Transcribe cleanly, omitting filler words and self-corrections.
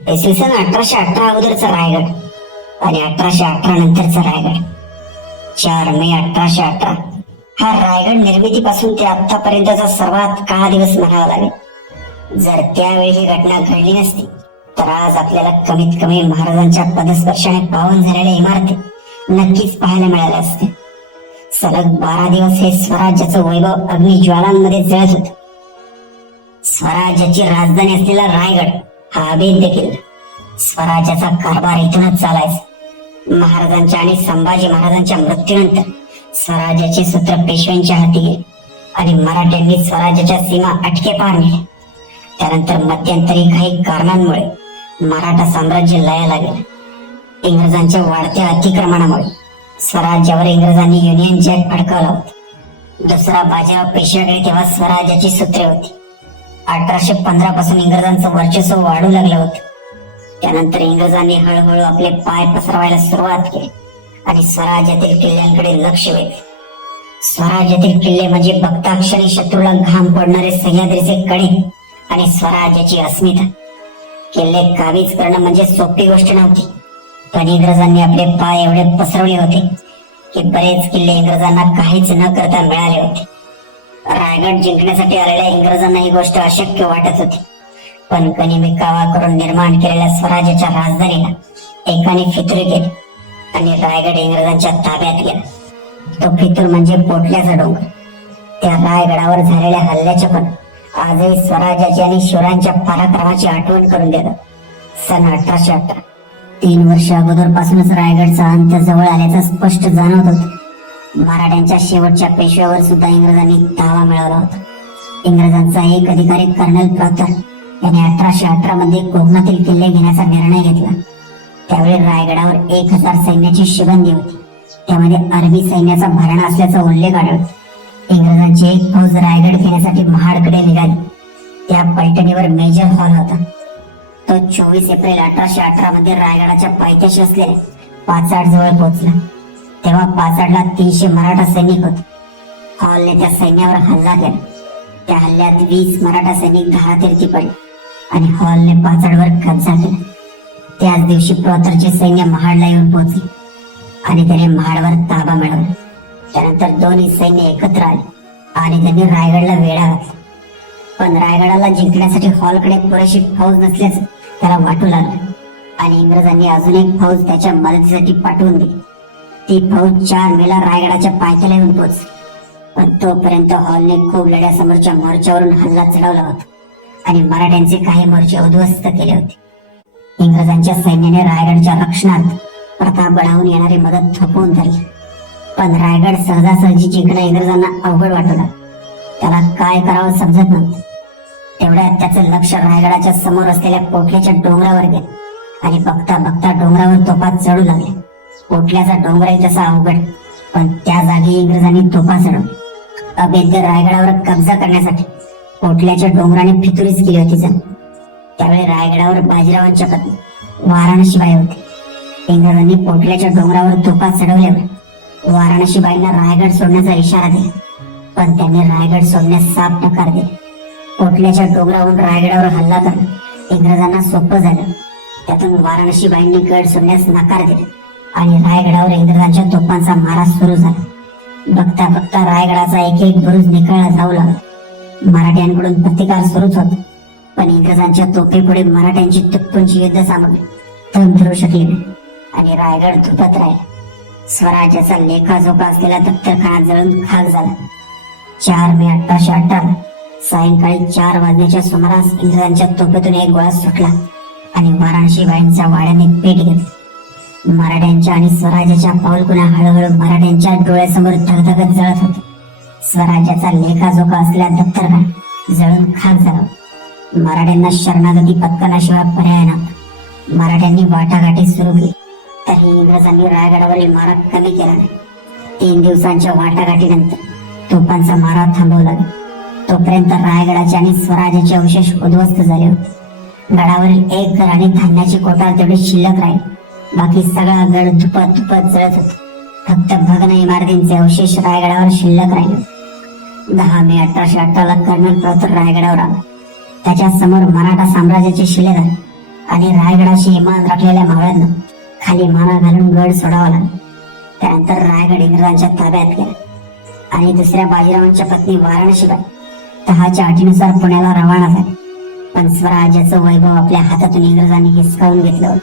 इसवी सन 1818 अगोदरचा रायगड आणि 1818 नंतरचा रायगड. 4 मे 1818 हा रायगड निर्मितीपासून ते आतापर्यंतचा सर्वात काळा दिवस म्हणावा लागेल. जर त्यावेळी ही घटना घडली नसती तर आज आपल्याला कमीत कमी महाराजांच्या पदस्पर्शाने पावन झालेल्या इमारती नक्कीच पाहायला मिळाल्या असत्या. सलग 12 दिवस हे स्वराज्याचं वैभव अग्निज्वालांमध्ये जळत होत. स्वराज्याची राजधानी असलेला रायगड हा अभेद्य किल्ला. स्वराज्याचा कारभार इथूनच चालायचा. महाराजांच्या आणि संभाजी महाराजांच्या मृत्यूनंतर स्वराज्याचे सूत्र पेशव्यांच्या हाती गेले आणि मराठ्यांनी स्वराज्याच्या सीमा अटकेपार नेल्या. त्यानंतर मध्यंतरी काही कारणांमुळे मराठा साम्राज्य लयाला गेलं. इंग्रजांच्या वाढत्या अतिक्रमणामुळे स्वराज्यावर इंग्रजांनी युनियन जॅक फडकावला होता. दुसरा बाजीराव पेशव्याकडे तेव्हा स्वराज्याची सूत्रे होती. 1815 पासून इंग्रजांचं वर्चस्व वाढू लागलं होतं. त्यानंतर इंग्रजांनी हळूहळू आपले पाय पसरवायला सुरुवात केली आणि स्वराज्यातील किल्ल्यांकडे लक्ष वेधले. स्वराज्यातील किल्ले म्हणजे बघताक्षणी शत्रूला घाम पडणारे सह्याद्रीचे कडे आणि स्वराज्याची अस्मिता. किल्ले काबीज करणं म्हणजे सोपी गोष्ट नव्हती, पण इंग्रजांनी आपले पाय एवढे पसरवले होते की बरेच किल्ले इंग्रजांना काहीच न करता मिळाले होते. रायगड जिंकण्यासाठी आलेल्या इंग्रजांना ही गोष्ट अशक्य वाटत होती, पण गनिमी कावा करून निर्माण केलेल्या स्वराज्याच्या राजधानीला एकाने फितुरी केली आणि रायगड इंग्रजांच्या ताब्यात गेला. तो फितूर म्हणजे पोटल्याचा डोंगर. त्या रायगडावर झालेल्या हल्ल्याच्या पण आजही स्वराज्याची आणि शिवरायांच्या पराक्रमाची आठवण करून देतात. सन 1818 3 वर्ष अगोदर पासूनच रायगडचा अंत जवळ आल्याचं स्पष्ट जाणवत होतं. मराठ्यांच्या शेवटच्या पेशव्यावर सुद्धा इंग्रजांनी ताबा मिळवला होता. इंग्रजांचा एक अधिकारी कर्नल प्रॉक्टर याने 1818 मध्ये कोकणातील किल्ले घेण्याचा निर्णय घेतला. त्यावेळी रायगडावर 1000 सैन्याची शिबंदी होती. त्यामध्ये अरबी सैन्याचा भरणा असल्याचा उल्लेख आढळतो. इंग्रजांची एक फौज रायगड घेण्यासाठी महाडकडे निघाली. त्या पैठणीवर मेजर हॉल होता. तो 24 एप्रिल 1818 मध्ये रायगडाच्या पायथ्याशी असलेल्या पाचाड जवळ पोहोचला. तेव्हा पाचाडला 300 मराठा सैनिक होते. हॉलने त्या सैन्यावर हल्ला केला. त्या हल्ल्यात 20 मराठा सैनिक धारातीर्थी पडले आणि हॉलने पाचाडवर कब्जा केला. त्याच दिवशी प्रॉतरचे सैन्य महाडला येऊन पोहोचले आणि त्याने महाडवर ताबा मिळवला. त्यानंतर दोन्ही सैन्य एकत्र आले आणि त्यांनी रायगडला वेढा घातला. पण रायगडाला जिंकण्यासाठी हॉलकडे पुरेशी फौज नसल्याचं त्याला वाटू लागलं आणि इंग्रजांनी अजून एक फौज त्याच्या मदतीसाठी पाठवून दिली. ती फौज 4 मेला रायगडाच्या पायथ्याला येऊन पोहोचली. पण तोपर्यंत हॉलने खूप लढ्यासमोरच्या मोर्चावरून हल्ला चढवला होता आणि मराठ्यांचे काही मोर्चे उद्ध्वस्त केले होते. इंग्रजांच्या सैन्याने रायगडच्या रक्षणार्थ प्रताप गडाहून येणारी मदत थोपवून धरली. पण रायगड सहजासहजी जिंकणं इंग्रजांना अवघड वाटू लागलं. त्याला काय करावं समजत नव्हतं. तेवढ्यात त्याचं लक्ष रायगडाच्या समोर असलेल्या पोटल्याच्या डोंगरावर गेलं आणि बघता बघता डोंगरावर तोफा चढू लागल्या. पोटल्याचा डोंगरही तसा अवघड, पण त्या जागी इंग्रजांनी तोफा चढवल्या. अभेद्य रायगडावर कब्जा करण्यासाठी पोटल्याच्या डोंगराने फितुरीच केली होती जण. त्यावेळी रायगडावर बाजीरावांच्या पत्नी वाराणसीबाई होते. इंग्रजांनी पोटल्याच्या डोंगरावर तोफा चढवल्यावर वाराणसीबाईंना रायगड सोडण्याचा इशारा दिला, पण त्यांनी रायगड सोडण्यास साफ नकार दिला. पोटल्याच्या डोंगरावरून रायगडावर हल्ला करणं इंग्रजांना सोपं झालं. त्यातून वाराणसीबाईंनी गड सोडण्यास नकार दिला आणि रायगडावर इंग्रजांच्या तोफांचा मारा सुरू झाला. बघता बघता रायगडाचा एक एक बुरुज निखळला जाऊ लागला. मराठ्यांकडून प्रतिकार सुरूच होता, पण इंग्रजांच्या तोफेपुढे मराठ्यांची तुटपुंची युद्ध सामग्री थंब धरू शकली नाही आणि रायगड धुपत राहिला. स्वराज्याचा लेखाजोखा असलेला दफ्तरखाना जळून खाक झाला. 4 मे 1818 सायंकाळी 4 वाजण्याच्या सुमारास इंग्रजांच्या तोफेतून एक गोळा सुटला आणि वाराणसीबाईंच्या वाड्याने पेट घेतली. मराठ्यांच्या आणि स्वराज्याच्या पाऊलखुणा हळूहळू मराठ्यांच्या डोळ्यासमोर धगधगत जळत होत्या. स्वराज्याचा लेखाजोखा असलेला दफ्तरखाना जळून खाक झाला. मराठ्यांना शरणागती पत्करण्याशिवाय पर्याय नव्हता. मराठ्यांनी वाटाघाटी सुरू केली, तरी इंग्रजांनी रायगडावरील मारा कमी केला नाही. 3 दिवसांच्या वाटाघाटीनंतर तोफांचा मारा थांबवला. तोपर्यंत रायगडाचे आणि स्वराज्याचे अवशेष उद्ध्वस्त झाले होते. गडावरील एक घर आणि धान्याची कोठार तेवढी शिल्लक राहील. बाकी सगळा गड धुपत धुपत जळत होता. फक्त भग्न इमारतींचे अवशेष रायगडावर शिल्लक राहिले. 10 मे 1818 कर्नल प्रॉक्टर रायगडावर आला. त्याच्या समोर मराठा साम्राज्याचे शिलेदार आणि रायगडाशी इमान राखलेल्या मावळ्यांना खाली माना घालून गड सोडावा लागला. त्यानंतर रायगड इंग्रजांच्या ताब्यात गेला आणि दुसऱ्या बाजीरावांच्या पत्नी वाराणसीबाई तहाच्या अटीनुसार पुण्याला रवाना झाली. पण स्वराज्याचं वैभव आपल्या हातातून इंग्रजांनी हिसकावून घेतलं.